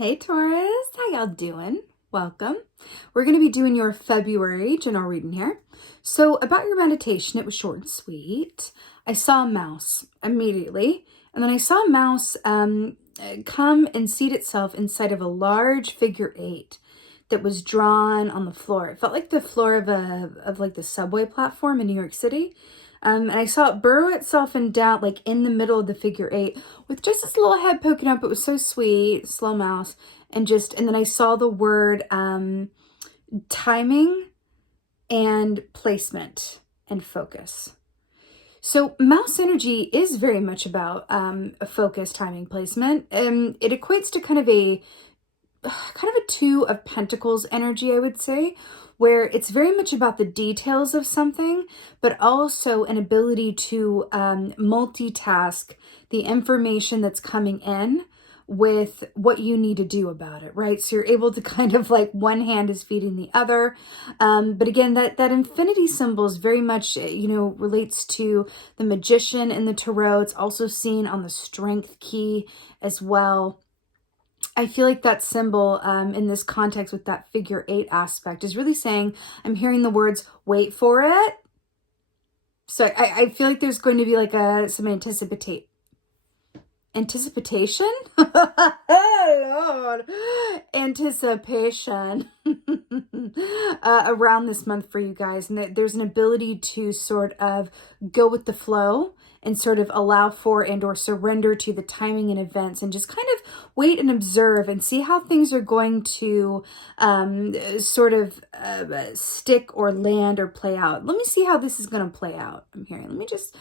Hey Taurus, how y'all doing? Welcome. We're going to be doing your February general reading here. So about your meditation, it was short and sweet. I saw a mouse immediately, and then I saw a mouse come and seat itself inside of a large figure 8 that was drawn on the floor. It felt like the floor of like the subway platform in New York City. And I saw it burrow itself in down, like in the middle of the figure 8 with just this little head poking up. It was so sweet, slow mouse. And then I saw the word timing and placement and focus. So mouse energy is very much about a focus, timing, placement. It equates to kind of a 2 of Pentacles energy, I would say, where it's very much about the details of something, but also an ability to multitask the information that's coming in with what you need to do about it, right? So you're able to kind of like one hand is feeding the other. But again, that infinity symbol is very much, relates to the Magician in the Tarot. It's also seen on the Strength key as well. I feel like that symbol in this context with that figure 8 aspect is really saying, I'm hearing the words, wait for it. So I feel like there's going to be like some anticipation? Oh, Lord. Anticipation around this month for you guys. And there's an ability to sort of go with the flow and sort of allow for and or surrender to the timing and events and just kind of wait and observe and see how things are going to stick or land or play out. Let me see how this is going to play out. I'm hearing, let me just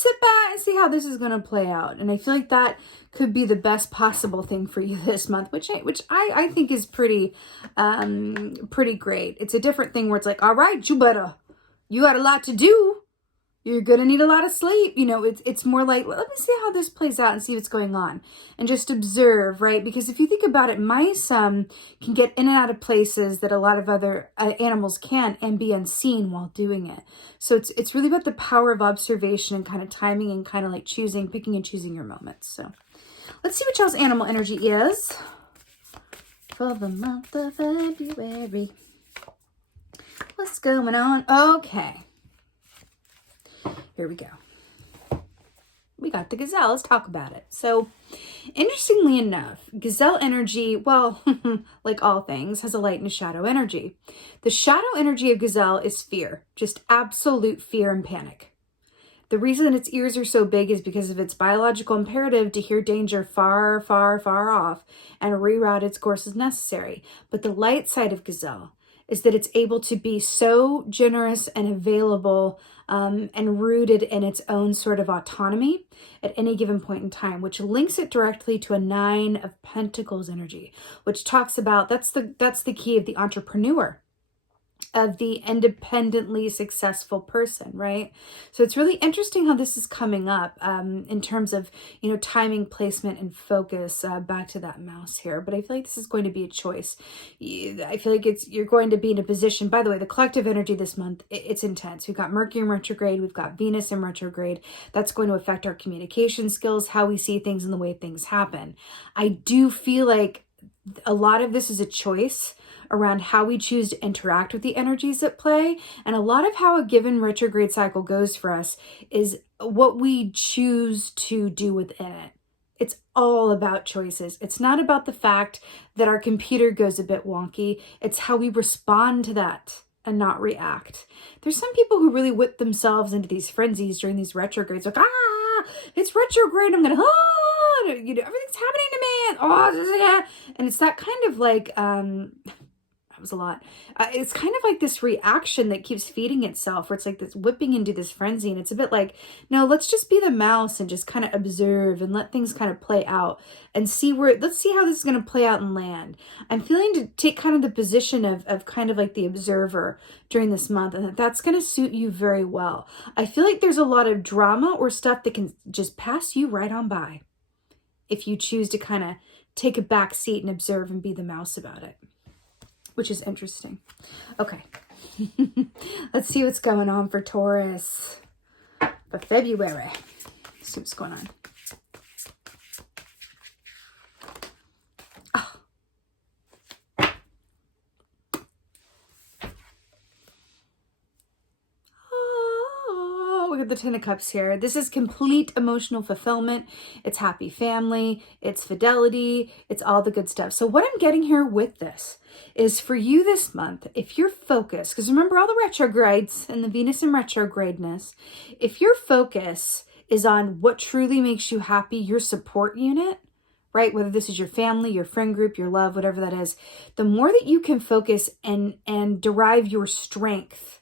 sit back and see how this is going to play out. And I feel like that could be the best possible thing for you this month, which I think is pretty great. It's a different thing where it's like, all right, you got a lot to do. You're going to need a lot of sleep. It's more like, let me see how this plays out and see what's going on and just observe, right? Because if you think about it, mice can get in and out of places that a lot of other animals can't and be unseen while doing it. So it's really about the power of observation and kind of timing and kind of like picking and choosing your moments. So let's see what y'all's animal energy is for the month of February. What's going on? Okay. Here we go. We got the gazelle. Let's talk about it. So, interestingly enough, gazelle energy, well, like all things, has a light and a shadow energy. The shadow energy of gazelle is fear, just absolute fear and panic. The reason its ears are so big is because of its biological imperative to hear danger far, far, far off and reroute its course as necessary. But the light side of gazelle is that it's able to be so generous and available and rooted in its own sort of autonomy at any given point in time, which links it directly to a 9 of Pentacles energy, which talks about, that's the key of the entrepreneur, of the independently successful person, right? So it's really interesting how this is coming up in terms of, timing, placement, and focus, back to that mouse here. But I feel like this is going to be a choice. I feel like you're going to be in a position, by the way, the collective energy this month, it's intense. We've got Mercury in retrograde, we've got Venus in retrograde. That's going to affect our communication skills, how we see things and the way things happen. I do feel like a lot of this is a choice around how we choose to interact with the energies at play. And a lot of how a given retrograde cycle goes for us is what we choose to do within it. It's all about choices. It's not about the fact that our computer goes a bit wonky. It's how we respond to that and not react. There's some people who really whip themselves into these frenzies during these retrogrades. Like, it's retrograde. I'm going to, everything's happening to me. And it's that kind of like, that was a lot. It's kind of like this reaction that keeps feeding itself, where it's like this whipping into this frenzy. And it's a bit like, no, let's just be the mouse and just kind of observe and let things kind of play out and let's see how this is going to play out and land. I'm feeling to take kind of the position of kind of like the observer during this month, and that's going to suit you very well. I feel like there's a lot of drama or stuff that can just pass you right on by if you choose to kind of take a back seat and observe and be the mouse about it, which is interesting. Okay. Let's see what's going on for Taurus for February. Let's see what's going on. Oh, with the Ten of Cups here. This is complete emotional fulfillment. It's happy family. It's fidelity. It's all the good stuff. So what I'm getting here with this is for you this month, if you're focused, because remember all the retrogrades and the Venus in retrogradeness, if your focus is on what truly makes you happy, your support unit, right? Whether this is your family, your friend group, your love, whatever that is, the more that you can focus and derive your strength,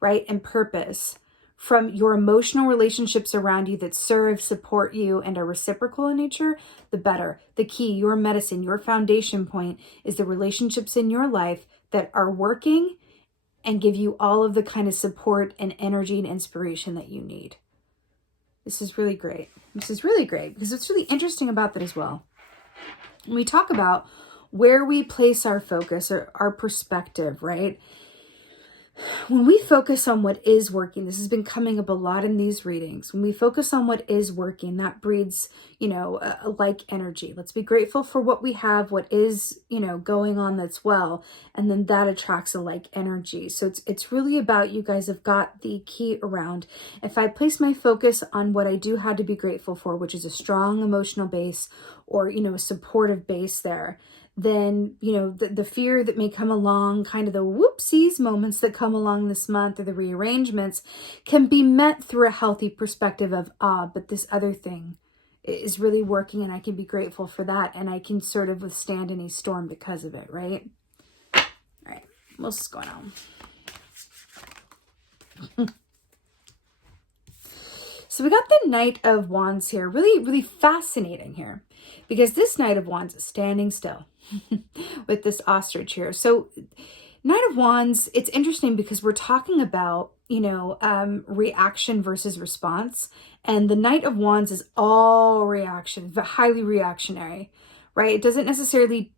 right, and purpose from your emotional relationships around you that serve, support you, and are reciprocal in nature, the better. The key, your medicine, your foundation point is the relationships in your life that are working and give you all of the kind of support and energy and inspiration that you need. This is really great. This is really great because what's really interesting about that as well, when we talk about where we place our focus or our perspective, right? When we focus on what is working, this has been coming up a lot in these readings. When we focus on what is working, that breeds, a like energy. Let's be grateful for what we have, what is, going on that's well. And then that attracts a like energy. So it's really about, you guys have got the key around. If I place my focus on what I do have to be grateful for, which is a strong emotional base or, a supportive base there, then, the fear that may come along, kind of the whoopsies moments that come along this month or the rearrangements can be met through a healthy perspective of, but this other thing is really working and I can be grateful for that and I can sort of withstand any storm because of it, right? All right, what's going on? So we got the Knight of Wands here, really, really fascinating here because this Knight of Wands is standing still with this ostrich here. So Knight of Wands, it's interesting because we're talking about, reaction versus response. And the Knight of Wands is all reaction, highly reactionary, right? He doesn't necessarily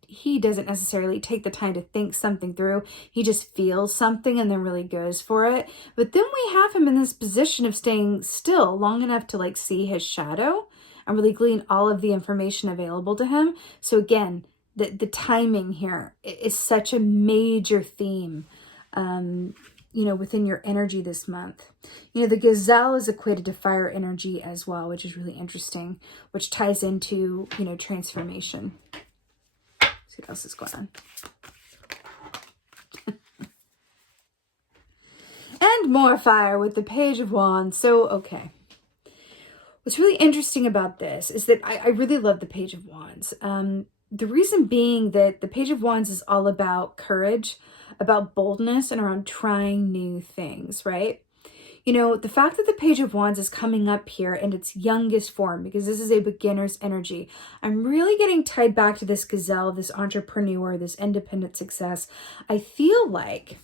take the time to think something through. He just feels something and then really goes for it. But then we have him in this position of staying still long enough to see his shadow and really glean all of the information available to him. So again, the timing here is such a major theme, within your energy this month. The gazelle is equated to fire energy as well, which is really interesting, which ties into, transformation. Let's see what else is going on. And more fire with the Page of Wands. So, okay. What's really interesting about this is that I really love the Page of Wands. The reason being that the Page of Wands is all about courage, about boldness, and around trying new things, right? The fact that the Page of Wands is coming up here in its youngest form, because this is a beginner's energy, I'm really getting tied back to this gazelle, this entrepreneur, this independent success. I feel like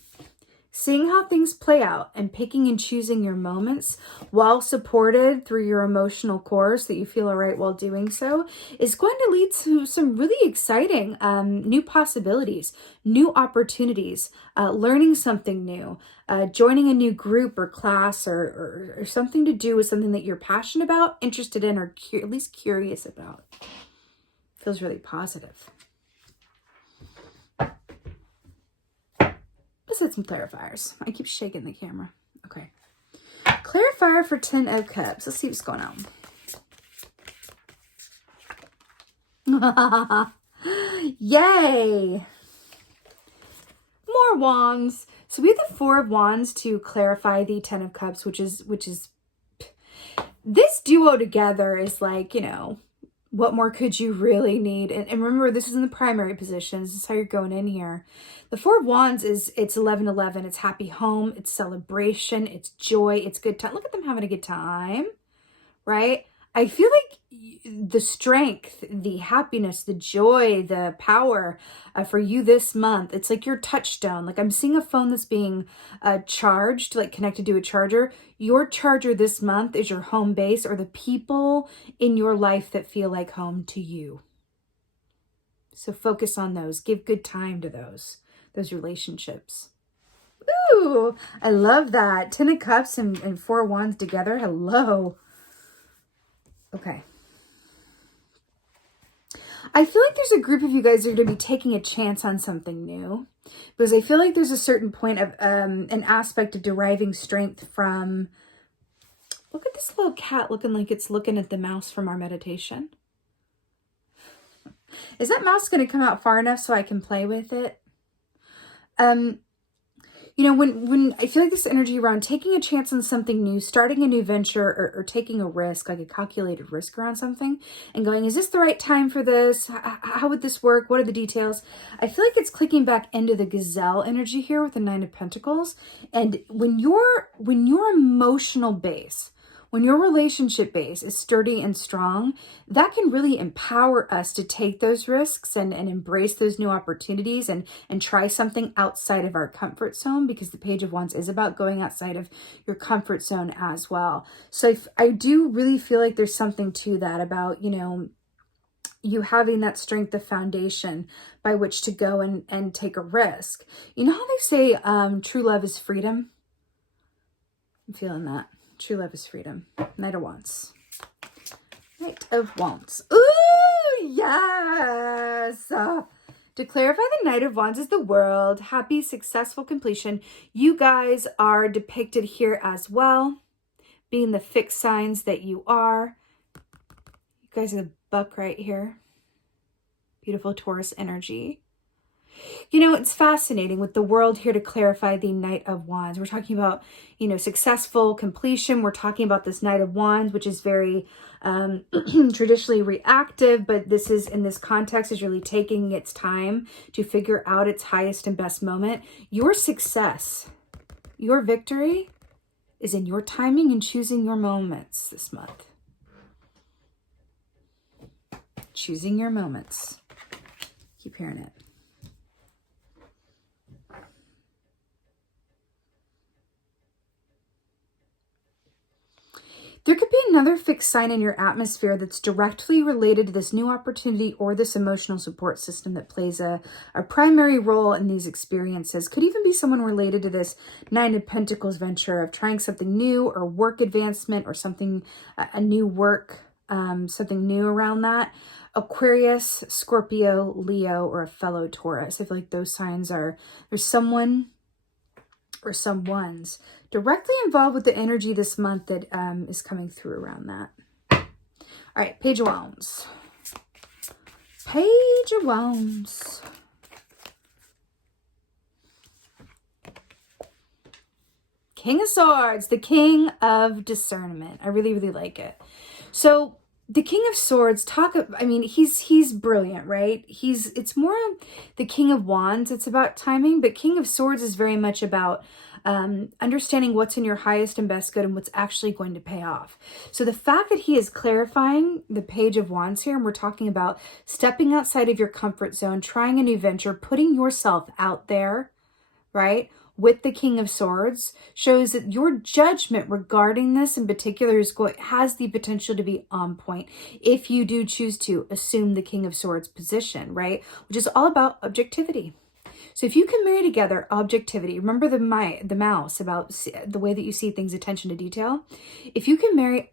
seeing how things play out and picking and choosing your moments while supported through your emotional core so that you feel all right while doing so is going to lead to some really exciting new possibilities, new opportunities, learning something new, joining a new group or class or something to do with something that you're passionate about, interested in, or at least curious about. Feels really positive. Let's add some clarifiers. I keep shaking the camera. Okay. Clarifier for 10 of Cups. Let's see what's going on. Yay! More wands. So we have the 4 of Wands to clarify the 10 of Cups, which is this duo together is what more could you really need? And remember, this is in the primary position. This is how you're going in here. The 4 of Wands it's 11-11. It's happy home. It's celebration. It's joy. It's good time. Look at them having a good time, right? I feel like the strength, the happiness, the joy, the power for you this month, it's like your touchstone. I'm seeing a phone that's being charged, connected to a charger. Your charger this month is your home base or the people in your life that feel like home to you. So focus on those. Give good time to those relationships. Ooh, I love that. 10 of Cups and 4 of Wands together. Hello. Okay. I feel like there's a group of you guys that are going to be taking a chance on something new because I feel like there's a certain point of an aspect of deriving strength from Look at this little cat looking like it's looking at the mouse from our meditation. Is that mouse going to come out far enough so I can play with it? You know, when I feel like this energy around taking a chance on something new, starting a new venture, or taking a risk, like a calculated risk around something, and going, is this the right time for this? How would this work? What are the details? I feel like it's clicking back into the gazelle energy here with the Nine of Pentacles. And when your emotional base, when your relationship base is sturdy and strong, that can really empower us to take those risks and embrace those new opportunities and try something outside of our comfort zone, because the Page of Wands is about going outside of your comfort zone as well. So I do really feel like there's something to that about, you know, you having that strength of foundation by which to go and take a risk. You know how they say true love is freedom? I'm feeling that. True love is freedom. Knight of Wands. Knight of Wands. Ooh, yes! To clarify, the Knight of Wands is the world. Happy, successful completion. You guys are depicted here as well, being the fixed signs that you are. You guys are the buck right here. Beautiful Taurus energy. You know, it's fascinating with the world here to clarify the Knight of Wands. We're talking about, you know, successful completion. We're talking about this Knight of Wands, which is very traditionally reactive, but this is, in this context, is really taking its time to figure out its highest and best moment. Your success, your victory is in your timing and choosing your moments this month. Choosing your moments. Keep hearing it. There could be another fixed sign in your atmosphere that's directly related to this new opportunity or this emotional support system that plays a primary role in these experiences. Could even be someone related to this Nine of Pentacles venture of trying something new or work advancement or something, a new work, something new around that. Aquarius, Scorpio, Leo, or a fellow Taurus. I feel like those signs are, there's someone or someone's directly involved with the energy this month that is coming through around that. All right, Page of Wands. Page of Wands. King of Swords, the King of Discernment. I really, really like it. So the King of Swords, he's brilliant, right? It's more the King of Wands. It's about timing, but King of Swords is very much about understanding what's in your highest and best good and what's actually going to pay off. So the fact that he is clarifying the Page of Wands here, and we're talking about stepping outside of your comfort zone, trying a new venture, putting yourself out there, right? With the King of Swords, shows that your judgment regarding this in particular has the potential to be on point if you do choose to assume the King of Swords position, right? Which is all about objectivity. So if you can marry together objectivity, remember the mouse about the way that you see things, attention to detail. If you can marry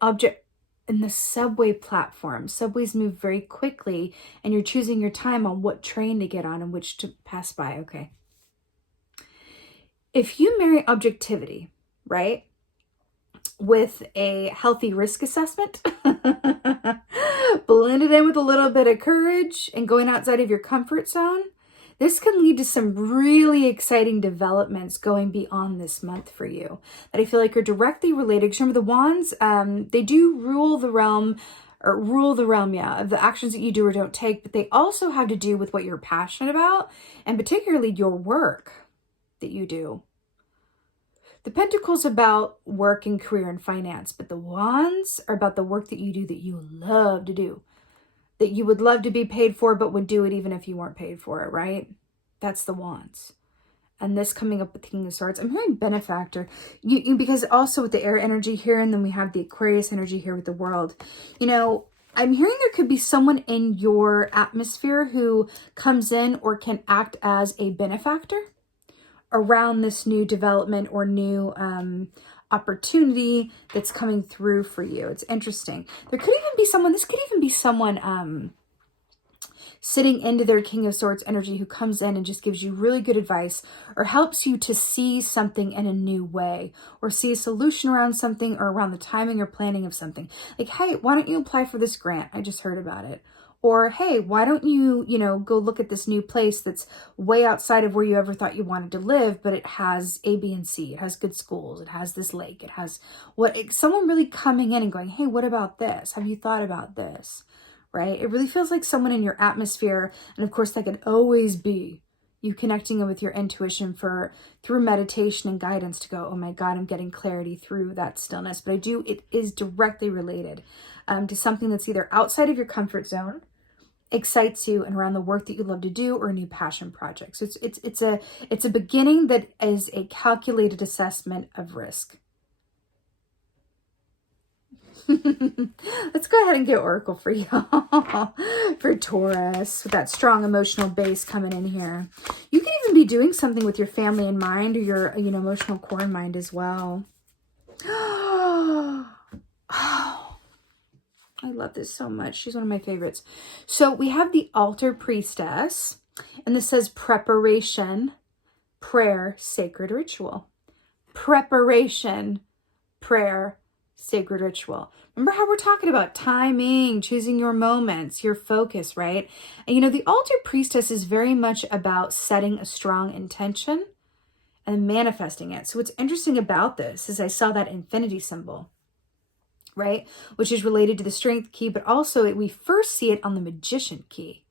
in the subway platform, subways move very quickly, and you're choosing your time on what train to get on and which to pass by, okay? If you marry objectivity, right, with a healthy risk assessment, blend it in with a little bit of courage and going outside of your comfort zone, this can lead to some really exciting developments going beyond this month for you that I feel like are directly related. Because remember, the wands, they do rule the realm, of the actions that you do or don't take, but they also have to do with what you're passionate about, and particularly your work that you do. The Pentacles about work and career and finance, but the Wands are about the work that you do that you love to do, that you would love to be paid for, but would do it even if you weren't paid for it, right? That's the Wands. And this coming up with the King of Swords, I'm hearing benefactor, because also with the air energy here, and then we have the Aquarius energy here with the world. You know, I'm hearing there could be someone in your atmosphere who comes in or can act as a benefactor around this new development or new opportunity that's coming through for you. It's interesting. There could even be someone, this could even be someone sitting into their King of Swords energy, who comes in and just gives you really good advice or helps you to see something in a new way, or see a solution around something, or around the timing or planning of something. Like, hey, why don't you apply for this grant? I just heard about it. Or, hey, why don't you, go look at this new place that's way outside of where you ever thought you wanted to live, but it has A, B, and C. It has good schools. It has this lake. It has someone really coming in and going, hey, what about this? Have you thought about this? Right? It really feels like someone in your atmosphere. And of course, that could always be you connecting with your intuition through meditation and guidance to go, oh my God, I'm getting clarity through that stillness. But it is directly related to something that's either outside of your comfort zone, excites you, and around the work that you love to do, or a new passion project. So it's a beginning that is a calculated assessment of risk. Let's go ahead and get Oracle for y'all. For Taurus, with that strong emotional base coming in here. You can even be doing something with your family in mind, or your emotional core in mind as well. I love this so much. She's one of my favorites. So we have the Altar Priestess, and this says preparation, prayer, sacred ritual. Preparation, prayer, sacred ritual. Remember how we're talking about timing, choosing your moments, your focus, right? And the Altar Priestess is very much about setting a strong intention and manifesting it. So what's interesting about this is I saw that infinity symbol, right? Which is related to the Strength key, but also we first see it on the Magician key,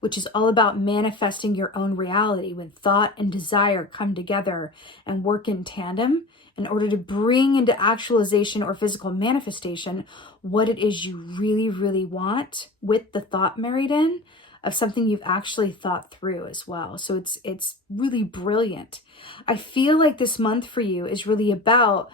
which is all about manifesting your own reality when thought and desire come together and work in tandem in order to bring into actualization or physical manifestation what it is you really, really want, with the thought married in of something you've actually thought through as well. So it's really brilliant. I feel like this month for you is really about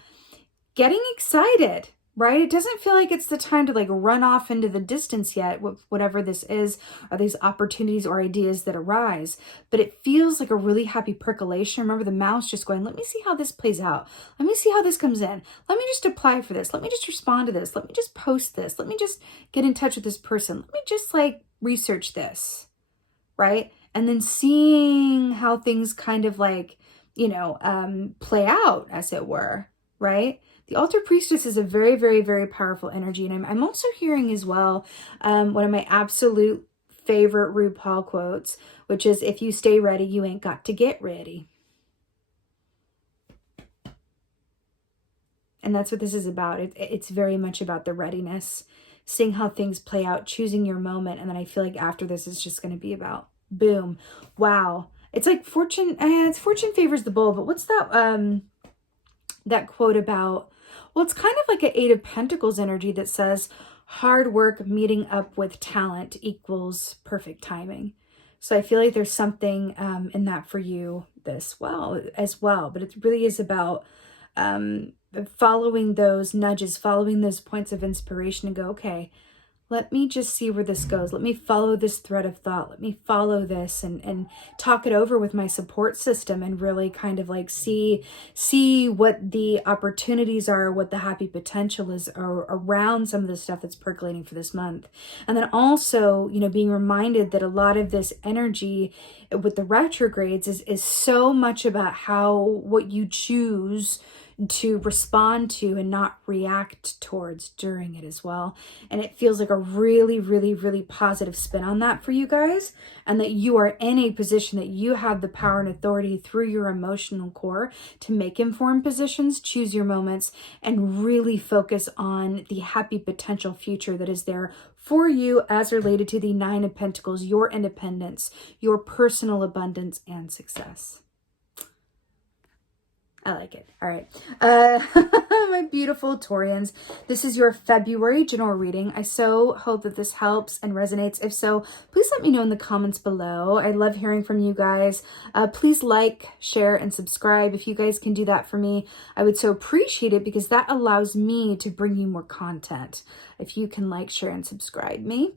getting excited, right? It doesn't feel like it's the time to run off into the distance yet, whatever this is, or these opportunities or ideas that arise. But it feels like a really happy percolation. Remember the mouse just going, let me see how this plays out. Let me see how this comes in. Let me just apply for this. Let me just respond to this. Let me just post this. Let me just get in touch with this person. Let me just research this, right? And then seeing how things kind of play out, as it were, right? The Altar Priestess is a very, very, very powerful energy. And I'm also hearing as well one of my absolute favorite RuPaul quotes, which is, if you stay ready, you ain't got to get ready. And that's what this is about. It's very much about the readiness, seeing how things play out, choosing your moment. And then I feel like after this is just going to be about, boom, wow. It's like fortune favors the bold. But what's that quote about? Well, it's kind of like an Eight of Pentacles energy that says hard work meeting up with talent equals perfect timing. So I feel like there's something in that for you as well. But it really is about following those nudges, following those points of inspiration, and go, okay, let me just see where this goes. Let me follow this thread of thought. Let me follow this and talk it over with my support system, and really kind of see what the opportunities are, what the happy potential is around some of the stuff that's percolating for this month. And then also, being reminded that a lot of this energy with the retrogrades is so much about what you choose to respond to and not react towards during it as well. And it feels like a really, really, really positive spin on that for you guys, and that you are in a position that you have the power and authority through your emotional core to make informed positions, choose your moments, and really focus on the happy potential future that is there for you as related to the Nine of Pentacles, your independence, your personal abundance and success. I like it. All right. My beautiful Taurians, this is your February general reading. I so hope that this helps and resonates. If so, please let me know in the comments below. I love hearing from you guys. Please like, share, and subscribe. If you guys can do that for me, I would so appreciate it, because that allows me to bring you more content. if you can like, share, and subscribe me.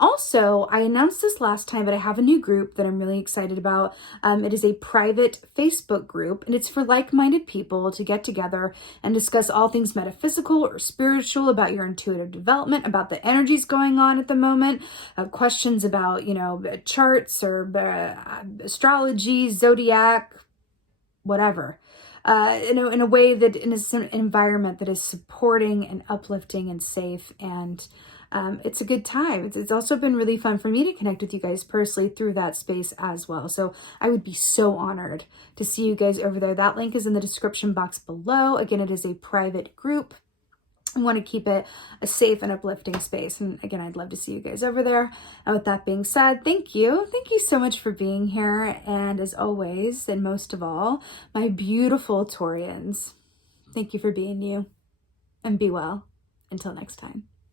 Also, I announced this last time, but I have a new group that I'm really excited about. It is a private Facebook group, and it's for like-minded people to get together and discuss all things metaphysical or spiritual, about your intuitive development, about the energies going on at the moment, questions about, charts or astrology, zodiac, whatever. In a way that, in an environment that is supporting and uplifting and safe, and it's a good time. It's also been really fun for me to connect with you guys personally through that space as well. So I would be so honored to see you guys over there. That link is in the description box below. Again, it is a private group. I want to keep it a safe and uplifting space. And again, I'd love to see you guys over there. And with that being said, thank you. Thank you so much for being here. And as always, and most of all, my beautiful Taurians, thank you for being you. And be well. Until next time.